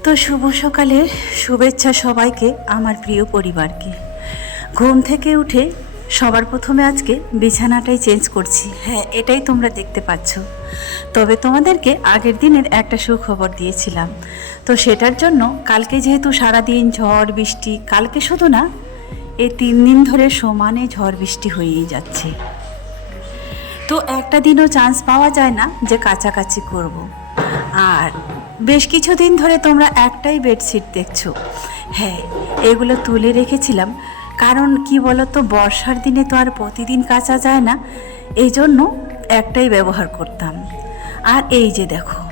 তো শুভ সকালের শুভেচ্ছা সবাইকে, আমার প্রিয় পরিবারকে। ঘুম থেকে উঠে সবার প্রথমে আজকে বিছানাটাই চেঞ্জ করছি। হ্যাঁ এটাই তোমরা দেখতে পাচ্ছ। তবে তোমাদেরকে আগের দিনের একটা সুখবর দিয়েছিলাম। তো সেটার জন্য কালকে যেহেতু সারাদিন ঝড়, বৃষ্টি, কালকে শুধু না, এই তিন দিন ধরে সমানে ঝড়, বৃষ্টি হয়েই যাচ্ছে। তো একটা দিনও চান্স পাওয়া যায় না যে কাছাকাছি করব। আর বেশ কিছুদিন ধরে তোমরা একটাই বেডশিট দেখছ। হ্যাঁ এগুলো তুলে রেখেছিলাম। কারণ কি বলতো, বর্ষার দিনে তো আর প্রতিদিন কাচা যায় না। এই জন্য একটাই ব্যবহার করতাম। আর এই যে দেখো,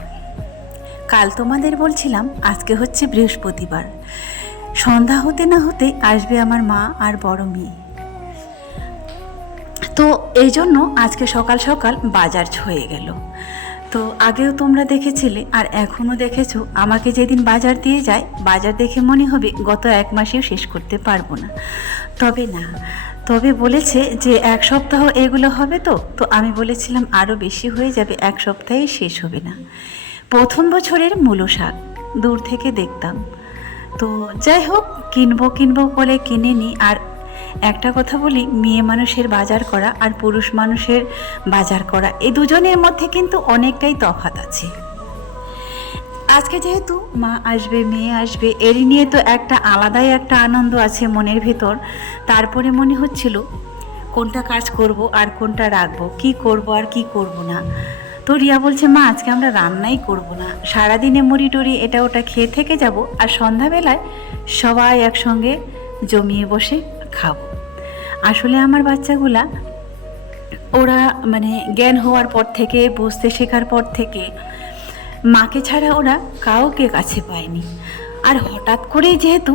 কাল তোমাদের বলছিলাম, আজকে হচ্ছে বৃহস্পতিবার। সন্ধ্যা হতে না হতে আসবে আমার মা আর বড় মেয়ে। তো এই জন্য আজকে সকাল সকাল বাজার হয়ে গেল। তো আগেও তোমরা দেখেছিলে আর এখনও দেখেছ, আমাকে যেদিন বাজার দিয়ে যায়, বাজার দেখে মনে হবে গত এক মাসেও শেষ করতে পারব না। তবে না, তবে বলেছে যে এক সপ্তাহ এগুলো হবে তো তো আমি বলেছিলাম আরও বেশি হয়ে যাবে, এক সপ্তাহে শেষ হবে না। প্রথম বছরের মূল শাক, দূর থেকে দেখতাম। তো যাই হোক, কিনবো কিনবো বলে কিনে নিই আর একটা কথা বলি, মেয়ে মানুষের বাজার করা আর পুরুষ মানুষের বাজার করা এই দুজনের মধ্যে কিন্তু অনেকটাই তফাৎ আছে। আজকে যেহেতু মা আসবে, মেয়ে আসবে এরই নিয়ে তো একটা আলাদাই একটা আনন্দ আছে মনের ভেতর। তারপরে মনে হচ্ছিল, কোনটা কাজ করব আর কোনটা রাখব, কি করব আর কি করব না। তো রিয়া বলছে, মা, আজকে আমরা রান্নাই করব না। সারাদিনে মুড়ি টুড়ি এটা ওটা খেয়ে থেকে যাব, আর সন্ধ্যাবেলায় সবাই একসঙ্গে জমিয়ে বসে খাব। আসলে আমার বাচ্চাগুলা, ওরা মানে জ্ঞান হওয়ার পর থেকে, বুঝতে শেখার পর থেকে, মাকে ছাড়া ওরা কাউকে কাছে পায়নি। আর হঠাৎ করেই যেহেতু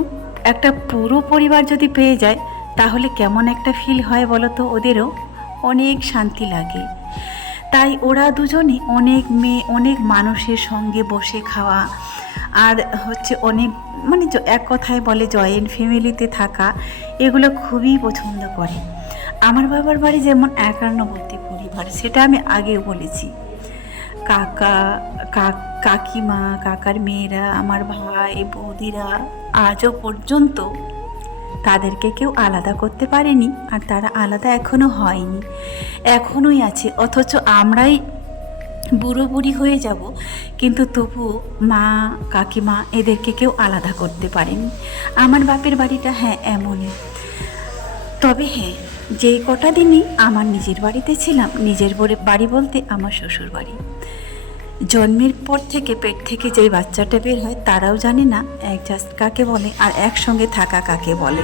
একটা পুরো পরিবার যদি পেয়ে যায়, তাহলে কেমন একটা ফিল হয় বলো তো ওদেরও অনেক শান্তি লাগে। তাই ওরা দুজনে অনেক মেয়ে, অনেক মানুষের সঙ্গে বসে খাওয়া, আর হচ্ছে অনেক মানে এক কথায় বলে জয়েন্ট ফ্যামিলিতে থাকা, এগুলো খুবই পছন্দ করে। আমার বাবার বাড়ি যেমন একান্নবর্তী পরিবার, সেটা আমি আগেও বলেছি। কাকা কাকিমা, কাকার মেয়েরা, আমার ভাই, বৌদিরা আজও পর্যন্ত তাদেরকে কেউ আলাদা করতে পারেনি, আর তারা আলাদা এখনও হয়নি। এখনোই আছে, অথচ আমরাই বুড়ো বুড়ি হয়ে যাব, কিন্তু তবু মা, কাকিমা এদেরকে কেউ আলাদা করতে পারেনি। আমার বাপের বাড়িটা হ্যাঁ এমনই। তবে হ্যাঁ যেই কটা দিনই আমার নিজের বাড়িতে ছিলাম, নিজের বাড়ি বলতে আমার শ্বশুর বাড়ি। জন্মের পর থেকে পেট থেকে যেই বাচ্চাটা বের হয়, তারাও জানে না, এক জাস্ট কাকে বলে আর একসঙ্গে থাকা কাকে বলে।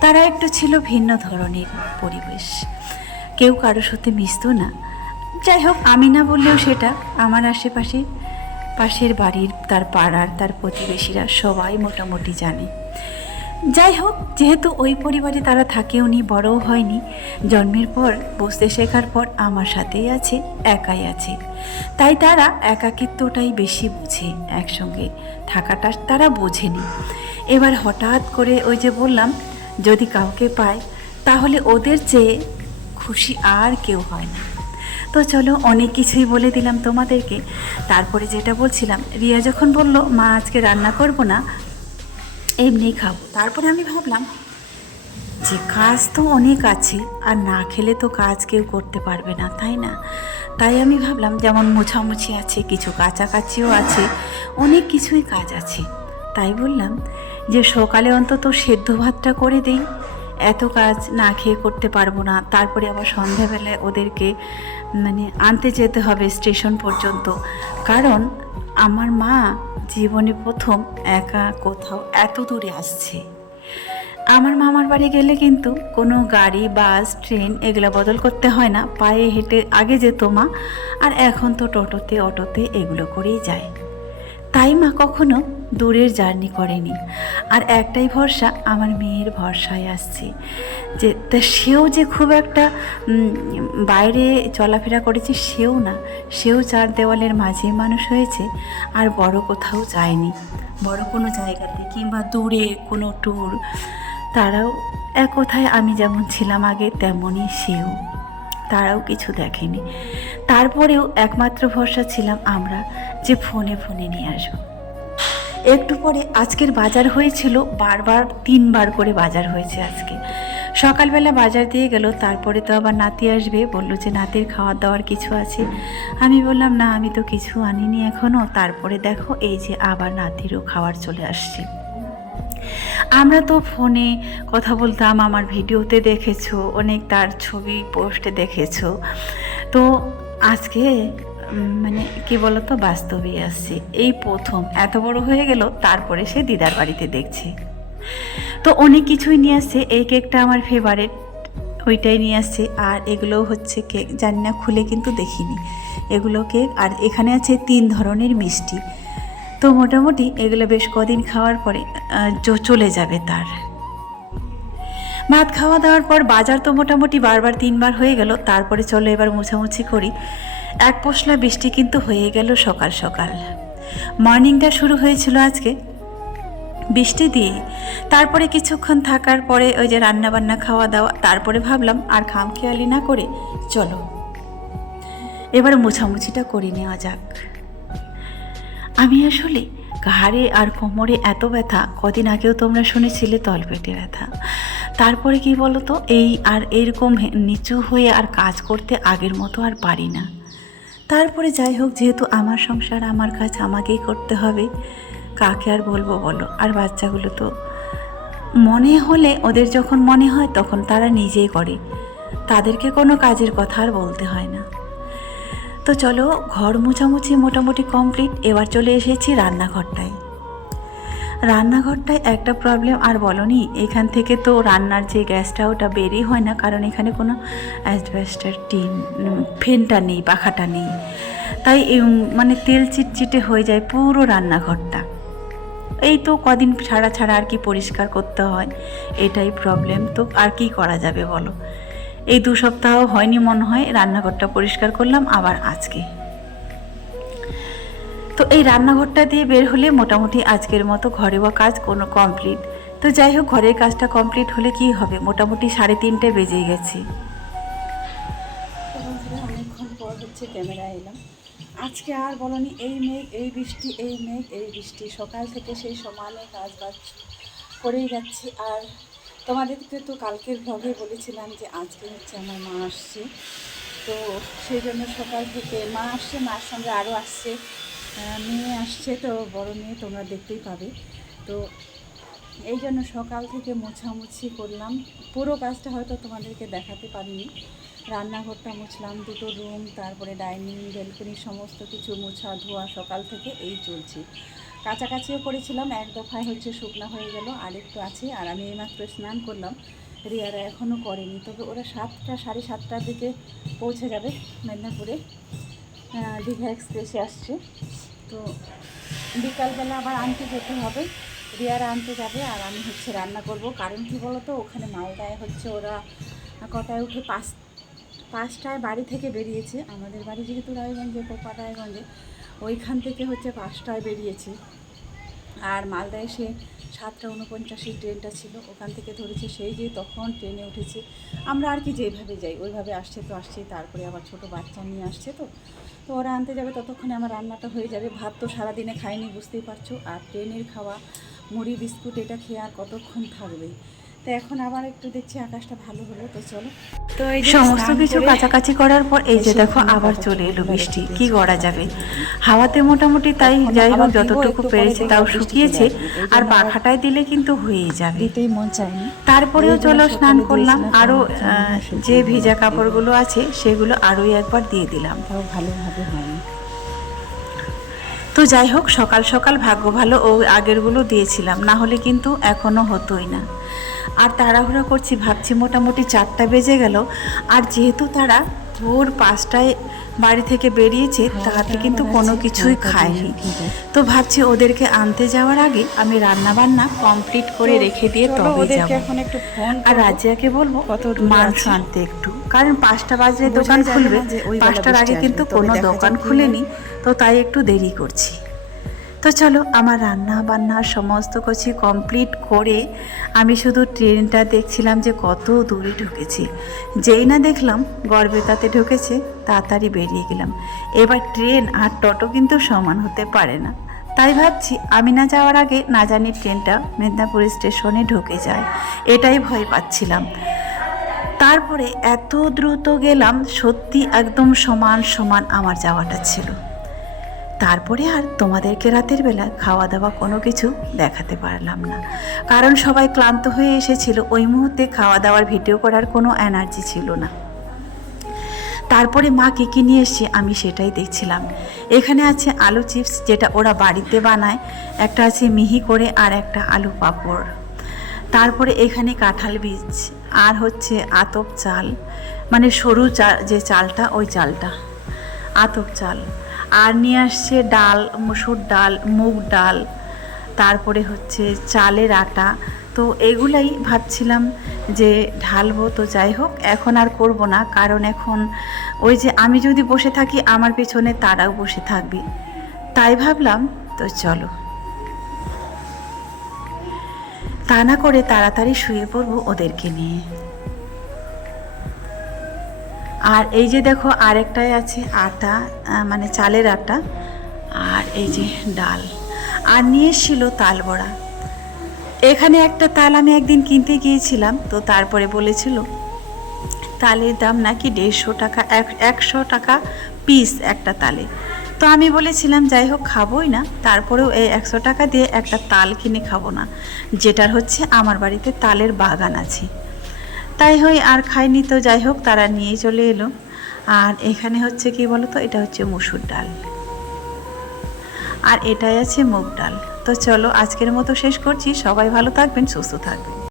তারা একটু ছিল ভিন্ন ধরনের পরিবেশ। কেউ কারোর সাথে মিশতো না যাই হোক, আমি না বললেও সেটা। আমার আশেপাশে, পাশের বাড়ির, তার পাড়ার, তার প্রতিবেশীরা সবাই মোটামুটি জানে। যাই হোক, যেহেতু ওই পরিবারে তারা থাকেও নি বড়ও হয়নি। জন্মের পর, বসতে শেখার পর আমার সাথেই আছে, একাই আছে। তাই তারা একাকিত্বটাই বেশি বুঝে, একসঙ্গে থাকাটা তারা বোঝেনি। এবার হঠাৎ করে ওই যে বললাম, যদি কাউকে পায়, তাহলে ওদের চেয়ে খুশি আর কেউ হয় না। তো চলো অনেক কিছুই বলে দিলাম তোমাদেরকে। তারপরে যেটা বলছিলাম, রিয়া যখন বলল, মা, আজকে রান্না করব না, এমনি খাব। তারপরে আমি ভাবলাম, যে কাজ তো অনেক আছে, আর না খেলে তো কাজ কেউ করতে পারবে না, তাই না? তাই আমি ভাবলাম, যেমন মোছামুছি আছে, কিছু কাছাকাছিও আছে, অনেক কিছুই কাজ আছে। তাই বললাম, যে সকালে অন্তত সেদ্ধ ভাতটা করে দিই, এত কাজ না খেয়ে করতে পারব না। তারপরে আবার সন্ধ্যাবেলায় ওদেরকে মানে আনতে যেতে হবে স্টেশন পর্যন্ত। কারণ আমার মা জীবনে প্রথম একা কোথাও এত দূরে আসছে। আমার মামার বাড়ি গেলে কিন্তু কোনো গাড়ি, বাস, ট্রেন এগুলো বদল করতে হয় না। পায়ে হেঁটে আগে যেত মা, আর এখন তো টোটোতে, অটোতে এগুলো করেই যায়। তাই মা কখনো দূরের জার্নি করেনি। আর একটাই ভরসা, আমার মেয়ের ভরসায় আসছে। যে, তা সেও যে খুব একটা বাইরে চলাফেরা করেছে সেও না। সেও চার দেওয়ালের মাঝে মানুষ হয়েছে, আর বড় কোথাও যায়নি। বড় কোনো জায়গাতে কিংবা দূরে কোনো ট্যুর তারাও এক কথায় আমি যেমন ছিলাম আগে, তেমনই সেও। তারাও কিছু দেখেনি। তারপরেও একমাত্র ভরসা ছিলাম আমরা যে ফোনে ফোনে নিয়ে আসব। একটু পরে আজকের বাজার হয়েছিল, বারবার তিনবার করে বাজার হয়েছে আজকে। সকালবেলা বাজার দিয়ে গেল, তারপরে তো আবার নাতি আসবে, বলল যে নাতির খাওয়ার দাওয়ার কিছু আছে। আমি বললাম, না, আমি তো কিছু আনিনি এখনও তারপরে দেখো, এই যে আবার নাতিরও খাবার চলে আসছে। আমরা তো ফোনে কথা বলতাম, আমার ভিডিওতে দেখেছ, অনেক তার ছবি পোস্টে দেখেছ। তো আজকে মানে কি বলতো বাস্তবে আসছে এই প্রথম, এত বড় হয়ে গেল, তারপরে সে দিদার বাড়িতে দেখছে। তো অনেক কিছুই নিয়ে আসছে, এই কেকটা আমার ফেভারেট ওইটাই নিয়ে আসছে। আর এগুলো হচ্ছে কেক, জানি না, খুলে কিন্তু দেখিনি। এগুলো কেক, আর এখানে আছে তিন ধরনের মিষ্টি। তো মোটামুটি এগুলো বেশ কদিন খাওয়ার পরে চলে যাবে তার। ভাত খাওয়া দাওয়ার পর বাজার তো মোটামুটি বারবার তিনবার হয়ে গেল, তারপরে চলো এবার মোছামুছি করি। এক পশলা বৃষ্টি কিন্তু হয়ে গেল সকাল সকাল। মর্নিংটা শুরু হয়েছিল আজকে। বৃষ্টি দিয়ে তারপরে কিছুক্ষণ থাকার পরে ওই যে রান্না বান্না খাওয়া দাওয়া, তারপরে ভাবলাম আর খামখেয়ালি না করে চলো। এবার মোছামুছিটা করে নেওয়া যাক। আমি আসলে ঘাড়ে আর কোমরে এত ব্যথা, কদিন আগেও তোমরা শুনেছিলে তলপেটে ব্যথা। তারপরে কি বলো তো এই আর এরকম নিচু হয়ে আর কাজ করতে আগের মতো আর পারি না। তারপরে যাই হোক, যেহেতু আমার সংসার আমার কাজ আমাকেই করতে হবে, কাকে আর বলব বলো? আর বাচ্চাগুলো তো মনে হলে, ওদের যখন মনে হয়, তখন তারা নিজেই করে। তাদেরকে কোনো কাজের কথা আর বলতে হয় না। তো চলো, ঘর মোছামুছি মোটামুটি কমপ্লিট এবার চলে এসেছি রান্নাঘরটায়। রান্নাঘরটায় একটা প্রবলেম আর বলনি, এখান থেকে তো রান্নার যে গ্যাসটা ওটা বেরই হয় না, কারণ এখানে কোনো অ্যাসবেস্টার টিন ফেনটা নেই, পাখাটা নেই। তাই মানে তেল চিটচিটে হয়ে যায় পুরো রান্নাঘরটা। এই তো কদিন ছাড়া ছাড়া আর কি পরিষ্কার করতে হয়, এটাই প্রবলেম তো আর কি করা যাবে বলো? এই দু সপ্তাহ হয়নি মনে হয়, রান্নাঘরটা পরিষ্কার করলাম, আবার আজকে। তো এই রান্নাঘরটা দিয়ে বের হলে মোটামুটি আজকের মতো ঘরেও কাজ কোনো কমপ্লিট তো যাই হোক, ঘরের কাজটা কমপ্লিট হলে কি হবে? মোটামুটি সাড়ে তিনটে বেজে গেছে। অনেকক্ষণ পর হচ্ছে ক্যামেরা এলাম। আজকে আর বলনি, এই মেঘ, এই বৃষ্টি, এই মেঘ, এই বৃষ্টি। সকাল থেকে সেই সমানে কাজ বাজ করেই যাচ্ছি। আর তোমাদেরকে তো কালকের ভ্লগে বলেছিলাম যে আজকে হচ্ছে আমার মা আসছে। তো সেই জন্য সকাল থেকে মা আসছে, মার সঙ্গে আরও আসছে মেয়ে আসছে, তো বড় মেয়ে তোমরা দেখতেই পাবে। তো এই জন্য সকাল থেকে মোছামুছি করলাম। পুরো কাজটা হয়তো তোমাদেরকে দেখাতে পারিনি। রান্নাঘরটা মুছলাম, দুটো রুম তারপরে ডাইনিং বেলকনি সমস্ত কিছু মোছা ধোয়া সকাল থেকে এই চলছে। কাছাকাছিও করেছিলাম, এক দফায় হচ্ছে শুকনা হয়ে গেল আর একটু আছে, আর আমি এইমাত্র স্নান করলাম। রিয়ারা এখনও করেনি, তবে ওরা সাতটা, সাড়ে সাতটার দিকে পৌঁছে যাবে মেদিনীপুরে। দীঘা এক্সপ্রেসে আসছে। তো বিকালবেলা আবার আনতে যেতে হবে। রিয়ারা আনতে যাবে, আর আমি হচ্ছে রান্না করব। কারণ কি বলো তো ওখানে মালদায় হচ্ছে ওরা কটায় উঠে পাঁচ, পাঁচটায় বাড়ি থেকে বেরিয়েছে। আমাদের বাড়ি যেহেতু রায়গঞ্জে কোপা রায়গঞ্জে ওইখান থেকে হচ্ছে পাঁচটায় বেরিয়েছে। আর মালদা এসে সাতটা উনপঞ্চাশের ট্রেনটা ছিল, ওখান থেকে ধরেছে সেই যে তখন ট্রেনে উঠেছে। আমরা আর কি যেভাবে যাই, ওইভাবে আসছে তো আসছে, তারপরে আবার ছোট বাচ্চা নিয়ে আসছে তো। তো ওরা আনতে যাবে ততক্ষণে আমার রান্নাটা হয়ে যাবে। ভাত তো সারাদিনে খাইনি, বুঝতেই পারছ। আর ট্রেনের খাওয়া, মুড়ি, বিস্কুট, এটা খেয়ে আর কতক্ষণ থাকবে? তো এখন আবার একটু দেখছি আকাশটা ভালো হলো তো চলো। তো এই সমস্ত কিছু কাছাকাছি করার পর এই যে দেখো আবার চলে এলো বৃষ্টি। কি করা যাবে? হাওয়াতে মোটামুটি তাই যাই হোক যতটুকু পেরেছে তাও শুকিয়েছে। আর পাখাটায় দিলে কিন্তু হয়েই যাবে। দিতেই মন চায়নি। তারপরেও চলো স্নান করলাম। আরও আহ, যে গেল। ভিজা কাপড়গুলো আছে সেগুলো আরোই একবার দিয়ে দিলাম। তাও ভালোভাবে হয়নি। তো যাই হোক, সকাল সকাল ভাগ্য ভালো ও আগেরগুলো দিয়েছিলাম। না হলে কিন্তু এখনও হতোই না। আর তাড়াহুড়া করছি, ভাবছি মোটামুটি চারটা বেজে গেল। আর যেহেতু তারা ভোর পাঁচটায় বাড়ি থেকে বেরিয়েছে তাতে কিন্তু কোনো কিছুই খায়নি। তো ভাবছি ওদেরকে আনতে যাওয়ার আগে আমি রান্না বান্না কমপ্লিট করে রেখে দিয়ে তো তবে ওদেরকে যাব। এখন একটু ফোন আর। রাজিয়াকে বলব কত মাছ মাংস আনতে একটু। কারণ পাঁচটা বাজলে দোকান খুলবে। ওই পাঁচটার আগে কিন্তু কোনো দোকান খুলেনি। তো তাই একটু দেরি করছি। তো চলো আমার রান্না বান্না সমস্ত কিছু কমপ্লিট করে আমি শুধু ট্রেনটা দেখছিলাম যে কত দূরে ঢুকেছি। যেই না দেখলাম গড়বেতাতে ঢুকেছে, তাড়াতাড়ি বেরিয়ে গেলাম। এবার ট্রেন আর টোটো কিন্তু সমান হতে পারে না। তাই ভাবছি আমি না যাওয়ার আগে না জানি ট্রেনটা মেদিনীপুর স্টেশনে ঢুকে যায়। এটাই ভয় পাচ্ছিলাম। তারপরে এত দ্রুত গেলাম, সত্যি একদম সমান সমান আমার যাওয়াটা ছিল। তারপরে আর তোমাদেরকে রাতের বেলা খাওয়া দাওয়া কোনো কিছু দেখাতে পারলাম না। কারণ সবাই ক্লান্ত হয়ে এসেছিল, ওই মুহূর্তে খাওয়া দাওয়ার ভিডিও করার কোনো এনার্জি ছিল না। তারপরে মা কী কী নিয়ে এসছে আমি সেটাই দেখছিলাম। এখানে আছে আলু চিপস যেটা ওরা বাড়িতে বানায়, একটা আছে মিহি করে আর একটা আলু পাঁপড়। তারপরে এখানে কাঁঠাল বীজ আর হচ্ছে আতপ চাল মানে সরু চাল যে চালটা, ওই চালটা, আতপ চাল। আর নিয়ে আসছে ডাল, মুসুর ডাল, মুগ ডাল, তারপরে হচ্ছে চালের আটা। তো এগুলাই ভাবছিলাম যে ঢালবো, তো যাই হোক, এখন আর করব না। কারণ এখন ওই যে আমি যদি বসে থাকি, আমার পেছনে তারাও বসে থাকবে। তাই ভাবলাম, তো চলো। তা না করে তাড়াতাড়ি শুয়ে পড়ব ওদেরকে নিয়ে। আর এই যে দেখো আরেকটাই আছে, আটা মানে চালের আটা আর এই যে ডাল। আর নিয়ে এসেছিল তাল বড়া এখানে একটা তাল আমি একদিন কিনতে গিয়েছিলাম, তো তারপরে বলেছিল, তালের দাম নাকি দেড়শো টাকা, এক, একশো টাকা পিস একটা তালে। তো আমি বলেছিলাম, যাই হোক, খাবোই না। তারপরেও এই একশো টাকা দিয়ে একটা তাল কিনে খাব না, যেটার হচ্ছে আমার বাড়িতে তালের বাগান আছে। তাই হয় আর খাইনি তো যাই হোক তারা নিয়ে চলে এলো। আর এখানে হচ্ছে কি বলো তো এটা হচ্ছে মুসুর ডাল। আর এটাই আছে মুগ ডাল। তো চলো, আজকের মতো শেষ করছি। সবাই ভালো থাকবেন, সুস্থ থাকবেন।